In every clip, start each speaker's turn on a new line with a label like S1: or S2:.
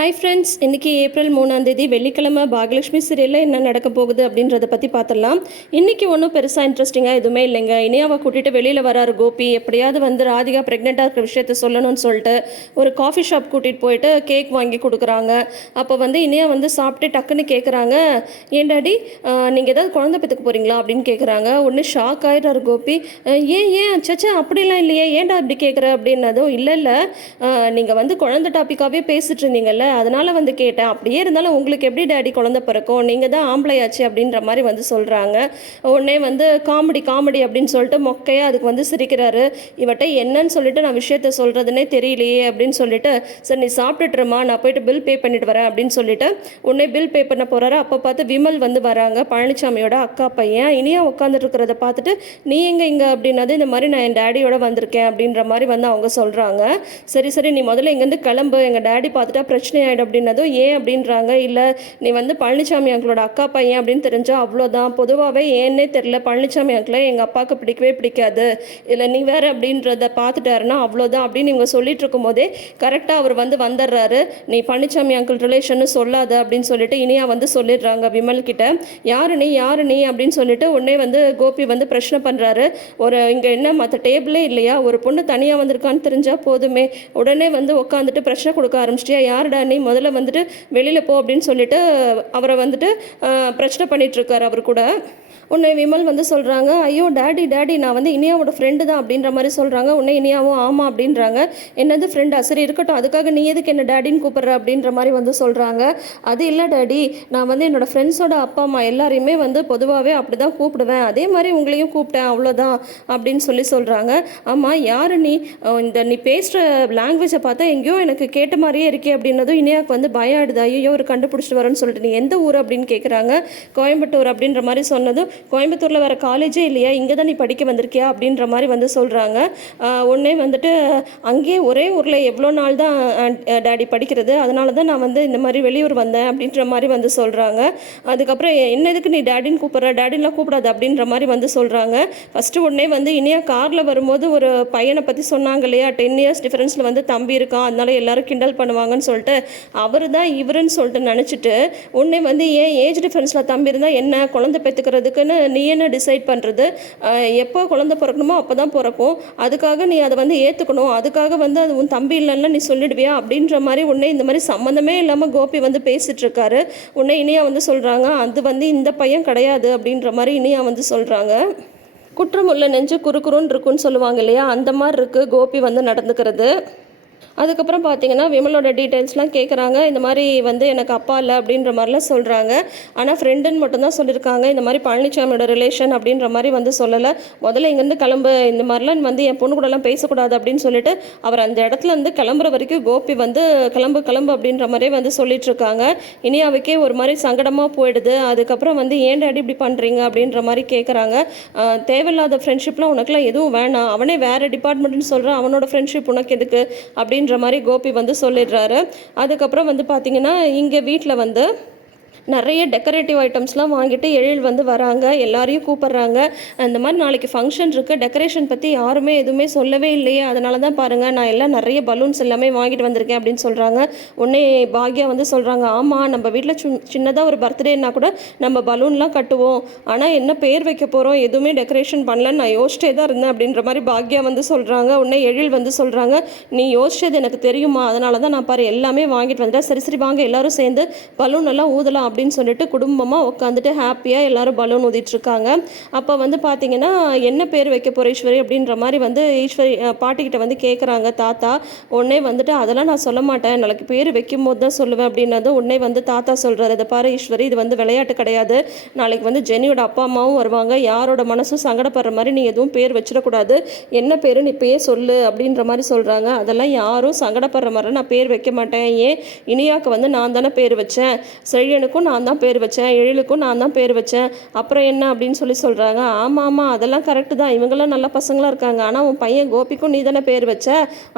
S1: Hi friends இன்றைக்கி April மூணாந்தேதி வெள்ளிக்கிழமை பாகலட்சுமி சீரியலில் என்ன நடக்க போகுது அப்படின்றத பற்றி பார்த்துடலாம் இன்றைக்கி ஒன்றும் பெருசாக இன்ட்ரெஸ்டிங்காக எதுவுமே இல்லைங்க. இனியாவை கூட்டிகிட்டு வெளியில் வராரு கோபி. எப்படியாவது வந்து ராதிகா ப்ரெக்னெண்ட்டாக இருக்கிற விஷயத்த சொல்லணும்னு சொல்லிட்டு ஒரு காஃபி ஷாப் கூட்டிகிட்டு போயிட்டு கேக் வாங்கி கொடுக்குறாங்க. அப்போ வந்து இனியா வந்து சாப்பிட்டு டக்குன்னு கேட்குறாங்க ஏண்டாடி நீங்கள் ஏதாவது குழந்தை பெற்றுக்க போகிறீங்களா அப்படின்னு கேட்குறாங்க ஒன்று ஷாக் ஆகிடுறாரு கோபி. ஏன் ஏன்? சச்சா அப்படிலாம் இல்லையே. ஏன்டா இப்படி கேட்குற அப்படின்னதும் இல்லை இல்லை. நீங்கள் வந்து குழந்தை டாப்பிக்காகவே பேசிகிட்டு இருந்தீங்கல்ல. அதனால் வந்து கேட்டேன். அப்படியே இருந்தாலும் உங்களுக்கு எப்படி டேடி குழந்தை பிறக்கும்? நீங்கள் தான் ஆம்பளையாச்சு அப்படின்ற மாதிரி வந்து சொல்கிறாங்க உடனே வந்து காமெடி காமெடி அப்படின்னு சொல்லிட்டு மொக்கையாக அதுக்கு வந்து சிரிக்கிறாரு. இவட்ட என்னன்னு சொல்லிட்டு நான் விஷயத்த சொல்கிறதுனே தெரியலையே அப்படின்னு சொல்லிட்டு சரி நீ சாப்பிட்டுட்டுருமா நான் போயிட்டு பில் பே பண்ணிட்டு வரேன் அப்படின்னு சொல்லிட்டு உடனே பில் பே பண்ண போகிறாரு அப்போ பார்த்து விமல் வந்து வராங்க. பழனிசாமியோட அக்கா பையன். இனியா உட்காந்துட்டு இருக்கிறத பார்த்துட்டு நீ எங்கே இங்கே? அப்படின்னது இந்த மாதிரி நான் என் டேடியோட வந்திருக்கேன் அப்படின்ற மாதிரி வந்து அவங்க சொல்கிறாங்க சரி சரி நீ முதல்ல இங்கேருந்து கிளம்பு. எங்கள் டேடி பார்த்துட்டா பிரச்சனை ஆகிடும் அப்படின்னதும் ஏன்? அப்படின்றாங்க. இல்லை நீ வந்து பழனிசாமி அங்கிளோட அக்கா பையன் அப்படின்னு தெரிஞ்சா அவ்வளோதான். பொதுவாகவே ஏன்னே தெரில பழனிசாமி அங்கிளை எங்கள் அப்பாவுக்கு பிடிக்கவே பிடிக்காது. இல்லை நீ வேறு அப்படின்றத பார்த்துட்டாருன்னா அவ்வளோதான் அப்படின்னு இவங்க சொல்லிட்டு இருக்கும்போதே கரெக்டாக அவர் வந்து வந்துடுறாரு. நீ பழனிசாமி அங்கிள் ரிலேஷன்னு சொல்லாத அப்படின்னு சொல்லிட்டு இனியா வந்து சொல்லிடுறாங்க விமல் கிட்ட. யாரு நீ? யாரு நீ? அப்படின்னு சொல்லிட்டு உடனே வந்து கோபி வந்து பிரச்சனை பண்ணுறாரு ஒரு இங்கே என்ன? மற்ற டேபிளே இல்லையா? ஒரு பொண்ணு தனியாக வந்திருக்கான்னு தெரிஞ்சால் போதுமே. உடனே வந்து உட்காந்துட்டு பிரச்சனை கொடுக்க ஆரம்பிச்சிட்டியா? யாருடா நீ முதல்ல வந்துட்டு வெளியில் போ அப்படின்னு சொல்லிட்டு அவரை வந்துட்டு பிரச்சனை பண்ணிட்டு அவர் கூட. உன்னை விமல் வந்து சொல்கிறாங்க ஐயோ டேடி டேடி நான் வந்து இனியாவோட ஃப்ரெண்டு தான் அப்படின்ற மாதிரி சொல்கிறாங்க உன்னை இனியாவும் ஆமாம் அப்படின்றாங்க. என்னது ஃப்ரெண்டா சரி இருக்கட்டும். அதுக்காக நீ எதுக்கு என்ன டேடின்னு கூப்பிட்ற? அப்படின்ற மாதிரி வந்து சொல்கிறாங்க அது இல்லை டேடி. நான் வந்து என்னோட ஃப்ரெண்ட்ஸோட அப்பா அம்மா எல்லாரையுமே வந்து பொதுவாகவே அப்படி தான் கூப்பிடுவேன். அதே மாதிரி உங்களையும் கூப்பிட்டேன் அவ்வளோதான் அப்படின்னு சொல்லி சொல்கிறாங்க ஆமாம் யார் நீ? இந்த நீ பேசுகிற லாங்குவேஜை பார்த்தா எங்கேயோ எனக்கு கேட்ட மாதிரியே இருக்கே அப்படின்னதும் இனியாவுக்கு வந்து பயம் ஆடுது ஐயோ ஒரு கண்டுபிடிச்சிட்டு வரேன்னு சொல்லிட்டு நீ எந்த ஊர்? அப்படின்னு கேட்குறாங்க கோயம்புத்தூர் அப்படின்ற மாதிரி சொன்னதும் கோயம்புத்தூரில் வர காலேஜே இல்லையா? இங்கே தான் நீ படிக்க வந்திருக்கியா? அப்படின்ற மாதிரி வந்து சொல்கிறாங்க உடனே வந்துட்டு அங்கேயே ஒரே ஊரில் எவ்வளோ நாள் தான் டேடி படிக்கிறது? அதனால தான் நான் வந்து இந்த மாதிரி வெளியூர் வந்தேன் அப்படின்ற மாதிரி வந்து சொல்கிறாங்க அதுக்கப்புறம் என்ன எதுக்கு நீ டேடின்னு கூப்பிட்ற? டேடின்லாம் கூப்பிடாது அப்படின்ற மாதிரி வந்து சொல்கிறாங்க ஃபஸ்ட்டு உடனே வந்து இனியா காரில் வரும்போது ஒரு பையனை பற்றி சொன்னாங்க இல்லையா? டென் இயர்ஸ் டிஃப்ரென்ஸில் வந்து தம்பி இருக்கான் அதனால எல்லாரும் கிண்டல் பண்ணுவாங்கன்னு சொல்லிட்டு அவர் தான் இவருன்னு சொல்லிட்டு நினச்சிட்டு உடனே வந்து ஏன் ஏஜ் டிஃப்ரென்ஸில் தம்பி இருந்தால் என்ன? குழந்தை பெற்றுக்கிறதுக்குன்னு நீ என்ன டிசைட் பண்ணுறது எப்போ குழந்த பிறக்கணுமோ அப்போ தான் பிறக்கும். அதுக்காக நீ அதை வந்து ஏற்றுக்கணும் அதுக்காக வந்து அது உன் தம்பி இல்லைன்னா நீ சொல்லிடுவியா? அப்படின்ற மாதிரி உன்னை இந்த மாதிரி சம்மந்தமே இல்லாமல் கோபி வந்து பேசிகிட்ருக்காரு உன்னை இனியா வந்து சொல்கிறாங்க அது வந்து இந்த பையன் கிடையாது அப்படின்ற மாதிரி இனியா வந்து சொல்கிறாங்க குற்றமுள்ள நெஞ்சு குறுக்குறுன்னு இருக்குன்னு சொல்லுவாங்க இல்லையா? அந்த மாதிரி இருக்குது கோபி வந்து நடந்துக்கிறது. அதுக்கப்புறம் பார்த்தீங்கன்னா விமலோட டீட்டெயில்ஸ்லாம் கேட்குறாங்க. இந்த மாதிரி வந்து எனக்கு அப்பா இல்லை அப்படின்ற மாதிரிலாம் சொல்கிறாங்க ஆனால் ஃப்ரெண்டுன்னு மட்டும்தான் சொல்லியிருக்காங்க. இந்த மாதிரி பழனிசாமியோட ரிலேஷன் அப்படின்ற மாதிரி வந்து சொல்லலை. முதல்ல இங்கேருந்து கிளம்பு இந்த மாதிரிலாம் வந்து என் பொண்ணு கூடலாம் பேசக்கூடாது அப்படின்னு சொல்லிட்டு அவர் அந்த இடத்துல இருந்து கிளம்புற வரைக்கும் கோபி வந்து கிளம்பு கிளம்பு அப்படின்ற மாதிரியே வந்து சொல்லிட்டு இருக்காங்க இனியாவுக்கே ஒரு மாதிரி சங்கடமாக போயிடுது. அதுக்கப்புறம் வந்து ஏன் டாடி இப்படி பண்ணுறீங்க அப்படின்ற மாதிரி கேட்குறாங்க. தேவையில்லாத ஃப்ரெண்ட்ஷிப்லாம் உனக்குலாம் எதுவும் வேணாம். அவனே வேறு டிபார்ட்மெண்ட்னு சொல்கிறான் அவனோட ஃப்ரெண்ட்ஷிப் உனக்கு எதுக்கு? அப்படின்ற மாதிரி கோபி வந்து சொல்லிடுறாரு. அதுக்கப்புறம் வந்து பார்த்தீங்கன்னா இங்கே வீட்டில் வந்து நிறைய டெக்கரேட்டிவ் ஐட்டம்ஸ்லாம் வாங்கிட்டு எழில் வந்து வராங்க எல்லாரையும் கூப்பிட்றாங்க. அந்த மாதிரி நாளைக்கு ஃபங்க்ஷன் இருக்குது டெக்கரேஷன் பற்றி யாருமே எதுவுமே சொல்லவே இல்லையே. அதனால தான் பாருங்கள் நான் எல்லாம் நிறைய பலூன்ஸ் எல்லாமே வாங்கிட்டு வந்திருக்கேன் அப்படின்னு சொல்கிறாங்க உடனே பாக்யா வந்து சொல்கிறாங்க ஆமாம் நம்ம வீட்டில் சு சின்னதாக ஒரு பர்த்டேன்னா கூட நம்ம பலூன்லாம் கட்டுவோம். ஆனால் என்ன பேர் வைக்க போகிறோம் எதுவுமே டெக்கரேஷன் பண்ணலன்னு நான் யோசிச்சிட்டே தான் இருந்தேன். அப்படின்ற மாதிரி பாக்யா வந்து சொல்கிறாங்க உடனே எழில் வந்து சொல்கிறாங்க நீ யோசிச்சது எனக்கு தெரியுமா? அதனால தான் நான் பாரு எல்லாமே வாங்கிட்டு வந்துட்டேன் சரி சரி வாங்க எல்லாரும் சேர்ந்து பலூன் எல்லாம் ஊதலாம் அப்படி அப்படின்னு சொல்லிட்டு குடும்பமாக உட்காந்துட்டு ஹாப்பியாக எல்லாரும் பலூன் ஊதிட்டுருக்காங்க. அப்போ வந்து பார்த்தீங்கன்னா என்ன பேர் வைக்க போகிற ஈஸ்வரி? அப்படின்ற மாதிரி வந்து ஈஸ்வரி பாட்டிக்கிட்ட வந்து கேட்குறாங்க தாத்தா உடனே வந்துட்டு அதெல்லாம் நான் சொல்ல மாட்டேன். நாளைக்கு பேர் வைக்கும் போது தான் சொல்லுவேன். அப்படின்னதும் உடனே வந்து தாத்தா சொல்கிறாரு இதை பாரு ஈஸ்வரி இது வந்து விளையாட்டு கிடையாது. நாளைக்கு வந்து ஜெனியோட அப்பா அம்மாவும் வருவாங்க. யாரோட மனசும் சங்கடப்படுற மாதிரி நீ எதுவும் பேர் வச்சிடக்கூடாது. என்ன பேரு நீ பேர் சொல்லு. அப்படின்ற மாதிரி சொல்கிறாங்க அதெல்லாம் யாரும் சங்கடப்படுற மாதிரி நான் பேர் வைக்க மாட்டேன். ஏன்? இனியாக்கு வந்து நான் தானே பேர் வச்சேன். செழியனுக்கும் ராதிகாவுக்கும் நான் தான் பேர் வச்சேன் எழிலுக்கும் நான் தான் பேர் வச்சேன். அப்புறம் என்ன அப்படின்னு சொல்லி சொல்கிறாங்க ஆமாம் ஆமாம் அதெல்லாம் கரெக்டு தான். இவங்கெல்லாம் நல்ல பசங்களாக இருக்காங்க. ஆனால் உன் பையன் கோபிக்கும் நீ தானே பேர் வச்ச.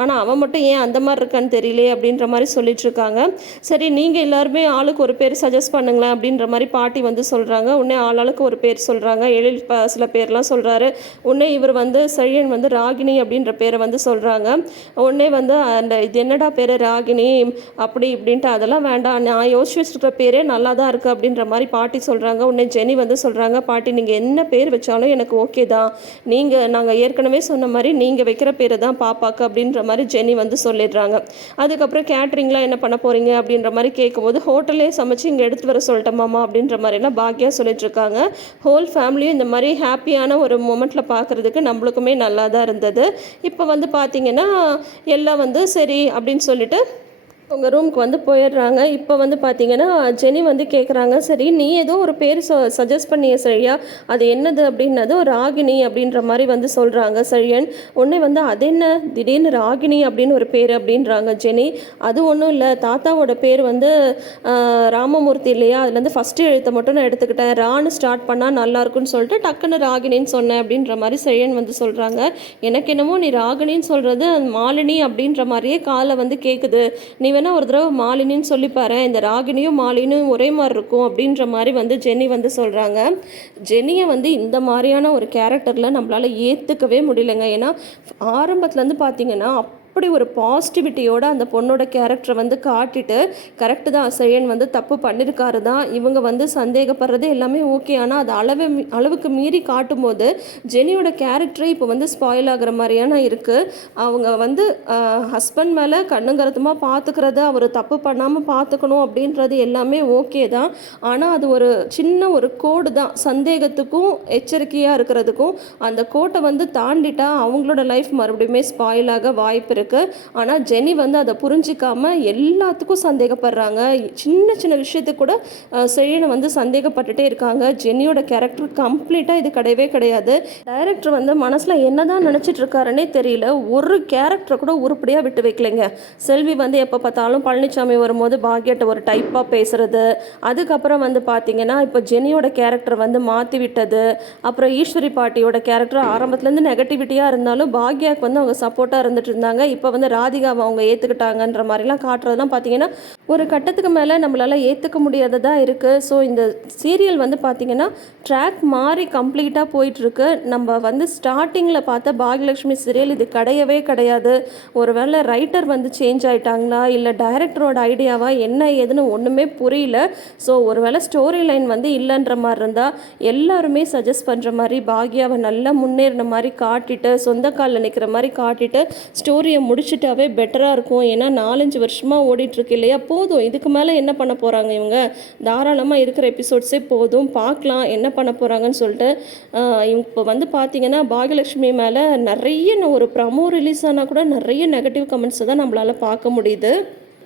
S1: ஆனால் அவன் மட்டும் ஏன் அந்த மாதிரி இருக்கான்னு தெரியலையே அப்படின்ற மாதிரி சொல்லிட்டு இருக்காங்க. சரி நீங்கள் எல்லாருமே ஆளுக்கு ஒரு பேர் சஜஸ்ட் பண்ணுங்களேன் அப்படின்ற மாதிரி பாட்டி வந்து சொல்கிறாங்க உடனே ஆளாளுக்கு ஒரு பேர் சொல்கிறாங்க எழில் ப சில பேர்லாம் சொல்கிறாரு உடனே இவர் வந்து செழியன் வந்து ராகினி அப்படின்ற பேரை வந்து சொல்கிறாங்க உடனே வந்து அந்த இது என்னடா பேர்? ராகினி அப்படி இப்படின்ட்டு அதெல்லாம் வேண்டாம். நான் யோசிச்சு வச்சுருக்கிற பேரே நல்லா தான் இருக்குது அப்படின்ற மாதிரி பாட்டி சொல்கிறாங்க உடனே ஜெனி வந்து சொல்கிறாங்க பாட்டி நீங்கள் என்ன பேர் வச்சாலும் எனக்கு ஓகே தான். நீங்கள் நாங்கள் ஏற்கனவே சொன்ன மாதிரி நீங்கள் வைக்கிற பேரை தான் பாப்பாக்கு அப்படின்ற மாதிரி ஜெனி வந்து சொல்லிடுறாங்க. அதுக்கப்புறம் கேட்ரிங்லாம் என்ன பண்ண போகிறீங்க அப்படின்ற மாதிரி கேட்கும்போது ஹோட்டலே சமைச்சு இங்கே எடுத்து வர சொல்லட்டோமாமா அப்படின்ற மாதிரிலாம் பாக்கியா சொல்லிட்டு இருக்காங்க. ஹோல் ஃபேமிலியும் இந்த மாதிரி ஹாப்பியான ஒரு மூமெண்ட்டில் பார்க்குறதுக்கு நம்மளுக்குமே நல்லா தான் இருந்தது. இப்போ வந்து பார்த்தீங்கன்னா எல்லாம் வந்து சரி அப்படின்னு சொல்லிட்டு உங்கள் ரூமுக்கு வந்து போயிடுறாங்க. இப்போ வந்து பார்த்தீங்கன்னா ஜெனி வந்து கேட்குறாங்க சரி நீ ஏதோ ஒரு பேர் சொ சஜஸ்ட் பண்ணிய சரியா? அது என்னது அப்படின்னது ராகினி அப்படின்ற மாதிரி வந்து சொல்கிறாங்க சரியன் உடனே வந்து அது என்ன? திடீர்னு ராகினி அப்படின்னு ஒரு பேர் அப்படின்றாங்க ஜெனி. அது ஒன்றும் இல்லை. தாத்தாவோட பேர் வந்து ராமமூர்த்தி இல்லையா? அதுலேருந்து ஃபஸ்ட்டு எழுத்தை மட்டும் நான் எடுத்துக்கிட்டேன். ரான்னு ஸ்டார்ட் பண்ணால் நல்லாயிருக்குன்னு சொல்லிட்டு டக்குன்னு ராகினின்னு சொன்னேன் அப்படின்ற மாதிரி செழியன் வந்து சொல்கிறாங்க எனக்கு என்னமோ நீ ராகினின்னு சொல்கிறது மாலினி அப்படின்ற மாதிரியே காலை வந்து கேட்குது நீ வேணால் ஒரு தடவை மாலினின்னு சொல்லி பாரு. இந்த ராகினியும் மாலினியும் ஒரே மாதிரி இருக்கும் அப்படின்ற மாதிரி வந்து ஜெனி வந்து சொல்கிறாங்க ஜெனியை வந்து இந்த மாதிரியான ஒரு கேரக்டரில் நம்மளால் ஏற்றுக்கவே முடியலங்க. ஏன்னா ஆரம்பத்துலேருந்து பார்த்தீங்கன்னா அப்படி ஒரு பாசிட்டிவிட்டியோட அந்த பொண்ணோட கேரக்டரை வந்து காட்டிட்டு கரெக்டு தான் செழியன் வந்து தப்பு பண்ணியிருக்காரு தான். இவங்க வந்து சந்தேகப்படுறது எல்லாமே ஓகே ஆனால் அது அளவு அளவுக்கு மீறி காட்டும்போது ஜெனியோட கேரக்டரே இப்போ வந்து ஸ்பாயில் ஆகுற மாதிரியான இருக்குது அவங்க வந்து ஹஸ்பண்ட் மேலே கண்ணுங்கரத்துமாக பார்த்துக்கிறது அவர் தப்பு பண்ணாமல் பார்த்துக்கணும் அப்படின்றது எல்லாமே ஓகே தான். ஆனால் அது ஒரு சின்ன ஒரு கோடு தான். சந்தேகத்துக்கும் எச்சரிக்கையாக இருக்கிறதுக்கும் அந்த கோட்டை வந்து தாண்டிட்டா அவங்களோட லைஃப் மறுபடியுமே ஸ்பாயில் ஆக வாய்ப்பு இருக்குது ஆனால் ஜெனி வந்து அதை புரிஞ்சிக்காம எல்லாத்துக்கும் சந்தேகப்படுறாங்க. சின்ன சின்ன விஷயத்துக்கு கூட அஹ், செழியனை வந்து சந்தேகப்பட்டுட்டே இருக்காங்க. ஜெனியோட கேரக்டர் கம்ப்ளீட்டாக இது கிடையவே கிடையாது. டைரக்டர் வந்து மனசில் என்னதான் நினச்சிட்டு இருக்காருன்னே தெரியல. ஒரு கேரக்டரை கூட உருப்படியாக விட்டு வைக்கலைங்க. செல்வி வந்து எப்போ பார்த்தாலும் பழனிசாமி வரும்போது பாக்யட்ட ஒரு டைப்பாக பேசுறது. அதுக்கப்புறம் வந்து பார்த்தீங்கன்னா இப்போ ஜெனியோட கேரக்டர் வந்து மாற்றி விட்டது. அப்புறம் ஈஸ்வரி பாட்டியோட கேரக்டர் ஆரம்பத்துலேருந்து நெகட்டிவிட்டியாக இருந்தாலும் பாக்யாக்கு வந்து அவங்க சப்போர்ட்டாக இருந்துட்டு இருந்தாங்க. இப்போ வந்து ராதிகாவை அவங்க ஏற்றுக்கிட்டாங்கன்ற மாதிரிலாம் காட்டுறதுலாம் பார்த்தீங்கன்னா ஒரு கட்டத்துக்கு மேலே நம்மளால் ஏற்றுக்க முடியாததாக இருக்குது ஸோ இந்த சீரியல் வந்து பார்த்திங்கன்னா ட்ராக் மாறி கம்ப்ளீட்டாக போயிட்டுருக்கு. நம்ம வந்து ஸ்டார்டிங்கில் பார்த்த பாகியலட்சுமி சீரியல் இது கிடையவே கிடையாது. ஒரு வேளை ரைட்டர் வந்து சேஞ்ச் ஆகிட்டாங்களா இல்லை டைரக்டரோட ஐடியாவா என்ன ஏதுன்னு ஒன்றுமே புரியல. ஸோ ஒரு வேளை ஸ்டோரி லைன் வந்து இல்லைன்ற மாதிரி இருந்தால் எல்லாருமே சஜஸ்ட் பண்ணுற மாதிரி பாக்யாவை நல்லா முன்னேறின மாதிரி காட்டிட்டு சொந்த காலில் நிற்கிற மாதிரி காட்டிட்டு ஸ்டோரியை முடிச்சிட்டாவே பெட்டராக இருக்கும். ஏன்னா நாலஞ்சு வருஷமாக ஓடிட்டுருக்கு இல்லையா? போதும். இதுக்கு மேலே என்ன பண்ண போகிறாங்க இவங்க? தாராளமாக இருக்கிற எபிசோட்ஸே போதும். பார்க்கலாம் என்ன பண்ண போகிறாங்கன்னு சொல்லிட்டு இப்போ வந்து பார்த்தீங்கன்னா பாகியலட்சுமி மேலே நிறைய ஒரு ப்ரமோ ரிலீஸ் ஆனால் கூட நிறைய நெகட்டிவ் கமெண்ட்ஸை தான் நம்மளால் பார்க்க முடியுது.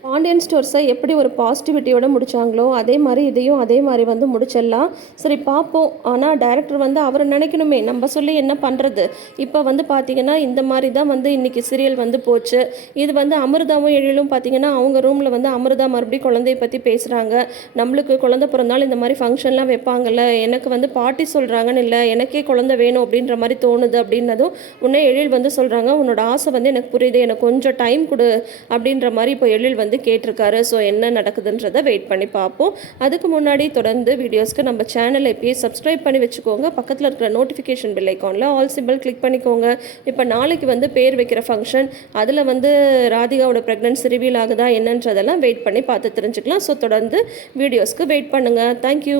S1: பாண்டியன் ஸ்டோர்ஸை எப்படி ஒரு பாசிட்டிவிட்டியோடு முடிச்சாங்களோ அதே மாதிரி இதையும் அதே மாதிரி வந்து முடிச்சிடலாம். சரி பார்ப்போம். ஆனால் டைரக்டர் வந்து அவர் நினைக்கணுமே. நம்ம சொல்லி என்ன பண்ணுறது இப்போ வந்து பார்த்தீங்கன்னா இந்த மாதிரி தான் வந்து இன்றைக்கி சீரியல் வந்து போச்சு. இது வந்து அமிர்தாவும் எழிலும் பார்த்தீங்கன்னா அவங்க ரூமில் வந்து அமிர்தா மறுபடியும் குழந்தைய பற்றி பேசுகிறாங்க நம்மளுக்கு குழந்தை பிறந்தாலும் இந்த மாதிரி ஃபங்க்ஷன்லாம் வைப்பாங்கல்ல. எனக்கு வந்து பாட்டி சொல்கிறாங்கன்னு இல்லை. எனக்கே குழந்தை வேணும் அப்படின்ற மாதிரி தோணுது அப்படின்னதும் உன்னே எழில் வந்து சொல்கிறாங்க உன்னோட ஆசை வந்து எனக்கு புரியுது. எனக்கு கொஞ்சம் டைம் கொடு அப்படின்ற மாதிரி இப்போ எழில் வந்து வந்து கேட்டிருக்காரு. ஸோ என்ன நடக்குதுன்றதை வெயிட் பண்ணி பார்ப்போம். அதுக்கு முன்னாடி தொடர்ந்து வீடியோஸ்க்கு நம்ம சேனலை இப்பயே சப்ஸ்கிரைப் பண்ணி வச்சுக்கோங்க. பக்கத்தில் இருக்கிற நோட்டிஃபிகேஷன் பில் ஐக்கானில் ஆல் சிம்பிள் கிளிக் பண்ணிக்கோங்க. இப்போ நாளைக்கு வந்து பேர் வைக்கிற ஃபங்க்ஷன் அதில் வந்து ராதிகாவோட ப்ரெக்னன்சி ரிவீல் ஆகுதா என்னன்றதெல்லாம் வெயிட் பண்ணி பார்த்து தெரிஞ்சுக்கலாம். ஸோ தொடர்ந்து வீடியோஸ்க்கு வெயிட் பண்ணுங்கள் தேங்க்யூ